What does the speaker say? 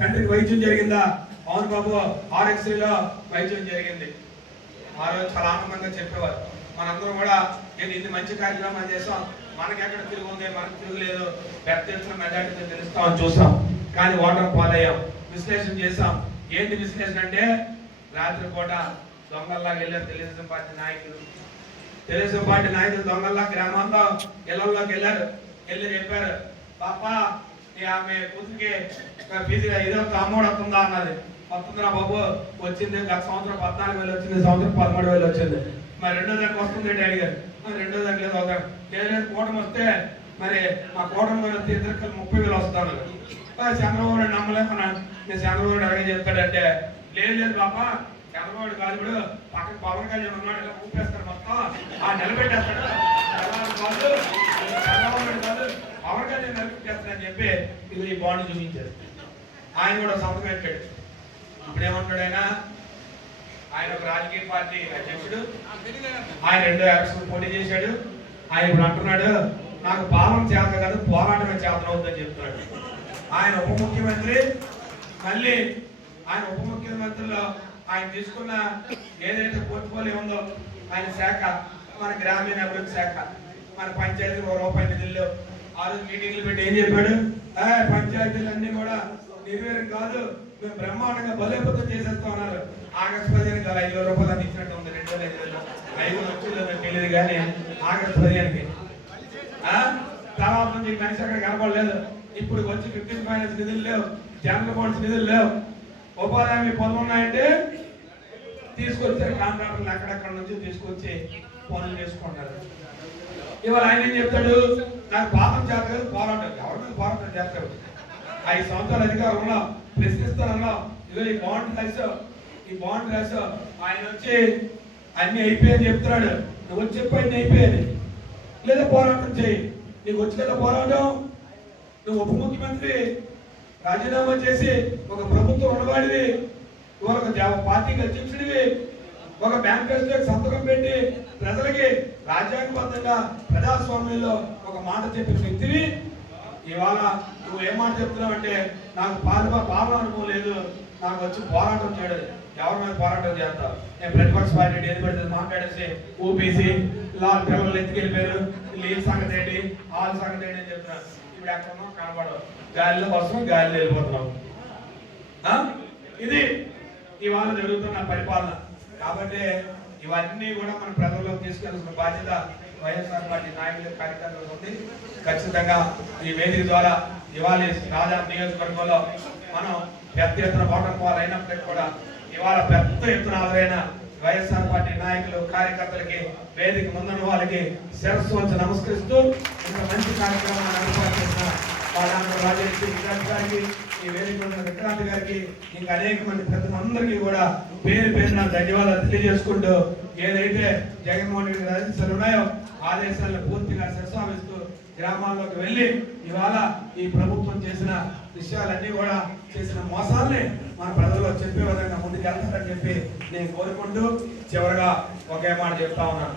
తండ్రికి వైద్యం జరిగిందా? అవును బాబు ఆర్ఎక్స్లో వైద్యం జరిగింది. ఆ రోజు చాలా ఆనందంగా చెప్పేవారు. మనందరం కూడా నేను ఇన్ని మంచి కార్యక్రమాలు చేసాం మనకి ఎక్కడ తిరుగు ఉంది మనకి తిరుగులేదు పెద్ద ఎత్తున మెజార్టీతో తెలుస్తామని చూసాం కానీ ఓటర్ పాలయ్యాం. విశ్లేషణ చేసాం ఏంటి విశ్లేషణ అంటే రాత్రి పూట దొంగల్లాగా వెళ్ళారు తెలుగుదేశం పార్టీ నాయకులు. తెలుగుదేశం పార్టీ నాయకులు దొంగల్లా గ్రామాల్లో ఇళ్ళలోకి వెళ్ళారు. వెళ్ళి చెప్పారు పాప ఆమె కూతురికి ఫీజు ఇదో అమ్మోడు వస్తుందా అన్నది. వస్తుందిరా బాబు వచ్చింది. గత సంవత్సరం పద్నాలుగు వేలు వచ్చింది సంవత్సరం పదమూడు వేలు వచ్చింది. మరి రెండో దానికి వస్తుంది డాడీ గారు. మరి రెండో దానికి లేదు ఒక లేదు లేదు కూటమి వస్తే మరి మా కూటమి మీద ఇద్దరికి ముప్పై వేలు వస్తాను చంద్రబాబు నాయుడు నమ్మలేమన్నా? నేను చంద్రబాబు నాయుడు అడిగి చెప్తాడంటే లేదు లేదు పాప చంద్రబాబు కాదు ఇప్పుడు పక్కన పవన్ కళ్యాణ్ ఉన్నాడు ఇలా ఊపేస్తాడు మొత్తం. ఆ నిలబెట్టేస్తాడు చంద్రబాబు కాదు చంద్రబాబు నాయుడు కాదు పవన్ కళ్యాణ్ నిలబెట్టేస్తాడని చెప్పి ఇది ఈ బాండ్ చూపించారు. ఆయన కూడా సంతకం పెట్టాడు. ఇప్పుడు ఏమంటాడు ఆయన? ఆయన ఒక రాజకీయ పార్టీ అధ్యక్షుడు. ఆయన రెండో ఎలక్షన్ పోటీ చేశాడు. ఆయన ఇప్పుడు అంటున్నాడు నాకు పాలన చేత కాదు పోరాటమే చేత అవుతుందని చెప్తున్నాడు. ఆయన ఉప ముఖ్యమంత్రి. మళ్ళీ ఆయన ఉప ముఖ్యమంత్రిలో ఆయన తీసుకున్న ఏదైతే పోర్ట్ఫోలియో ఉందో ఆయన శాఖ మన గ్రామీణ అభివృద్ధి శాఖ మన పంచాయతీ ఒక రూపాయి నిధుల్లో ఆ రోజు మీటింగ్లు పెట్టి ఏం చెప్పాడు? పంచాయతీలు అన్ని కూడా నిర్వీర్యం కాదు మేము బ్రహ్మాండంగా బలోపేతం చేసేస్తా ఉన్నారు. ఆగస్టు పదిహేను కాదు ఐదు వేల రూపాయలు అని ఇచ్చినట్టు ఉంది రెండు వేల ఐదు వేలు. ఐదు లక్షలు వచ్చిందో తెలియదు కానీ ఆగస్టు పదిహేనుకి. ఆ? తర్వాత నుంచి మనిషి అక్కడ కనపడలేదు. ఇప్పుడు వచ్చి ఫిఫ్టీన్ ఫైనాన్స్ నిధులు లేవు జనరల్ బాండ్స్ నిధులు లేవు. ఉపాధి హామీ పనులు ఉన్నాయంటే తీసుకొచ్చారు కాంట్రాక్టర్లు అక్కడక్కడ నుంచి తీసుకొచ్చి పనులు చేసుకుంటారు. ఇవాళ ఆయన ఏం చెప్తాడు? నాకు పాత్ర చేత కాదు పోరాటం. ఎవరి మీద పోరాటం చేస్తారు? ఐదు సంవత్సరాల అధికారంలో ప్రశ్నిస్తానన్నా ఇదో ఈ బాండ్ రాసావు ఈ బాండ్ రాసావు ఆయన వచ్చి అన్ని అయిపోయాయని చెప్తున్నాడు. నువ్వు వచ్చి చెప్పు అన్ని అయిపోయాయి లేదా పోరాటం చేయి. నీకు వచ్చి కదా పోరాటం? నువ్వు ఉప ముఖ్యమంత్రి రాజీనామా చేసి ఒక ప్రభుత్వం ఉన్నవాడివి ఒక పార్టీకి అధ్యక్షుడివి ఒక మేనిఫెస్టోకి సంతకం పెట్టి ప్రజలకి రాజ్యాంగబద్ధంగా ప్రజాస్వామ్యంలో ఒక మాట చెప్పిన వ్యక్తివి. ఇవాళ నువ్వు ఏం మాట చెప్తున్నావు అంటే నాకు పాలన పాలన అనుభవం లేదు నాకు వచ్చి పోరాటం చేయడం ఎవరి మీద పోరాటం చేస్తావు నేను ప్రతిపక్ష పార్టీ ఏది పెడితే మాట్లాడేసి ఓబీసీ లా పిల్లలు ఎత్తుకెళ్ళిపోయారు. వీళ్ళ సంగతి ఏంటి? వాళ్ళ సంగతి ఏంటి అని చెప్తున్నారు. ఇప్పుడు ఎక్కడో కనబడవు. గాలిలో వస్తున్నాం గాలిలో వెళ్ళిపోతున్నాం ఇది ఇవాళ జరుగుతున్న పరిపాలన. కాబట్టి ఇవన్నీ కూడా మన ప్రజల్లోకి తీసుకెళ్ళాల్సిన బాధ్యత వైఎస్ఆర్ పార్టీ నాయకుల కార్యకర్తలకు ఉంది. ఖచ్చితంగా ఈ వేదిక ద్వారా ఇవాళ రాజా నియోజకవర్గంలో మనం పెద్ద ఎత్తున ఓటమి అయినప్పటికీ కూడా ఇవాళ పెద్ద ఎత్తున ఆదరైన వైఎస్ఆర్ పార్టీ నాయకులు కార్యకర్తలకి వేదిక ముందున్న వాళ్ళకి శిరస్సు వచ్చి నమస్కరిస్తూ ఇంత మంచి కార్యక్రమాన్ని ఏర్పాటు చేసిన రాజేష్ గారికి ఈ వేదిక ఉన్న విక్రాంత్ గారికి ఇంకా అనేక మంది ప్రజలందరికీ కూడా పేరు పేరున ధన్యవాదాలు తెలియజేసుకుంటూ ఏదైతే జగన్మోహన్ రెడ్డి గారి ఆదేశాలు ఉన్నాయో ఆదేశాలను పూర్తిగా శస్వామిస్తూ గ్రామాల్లోకి వెళ్ళి ఇవాళ ఈ ప్రభుత్వం చేసిన విషయాలన్నీ కూడా చేసిన మోసాల్ని మన ప్రజల్లో చెప్పే విధంగా ముందుకెళ్తారని చెప్పి నేను కోరుకుంటూ చివరగా ఒకే మాట చెప్తా ఉన్నాను.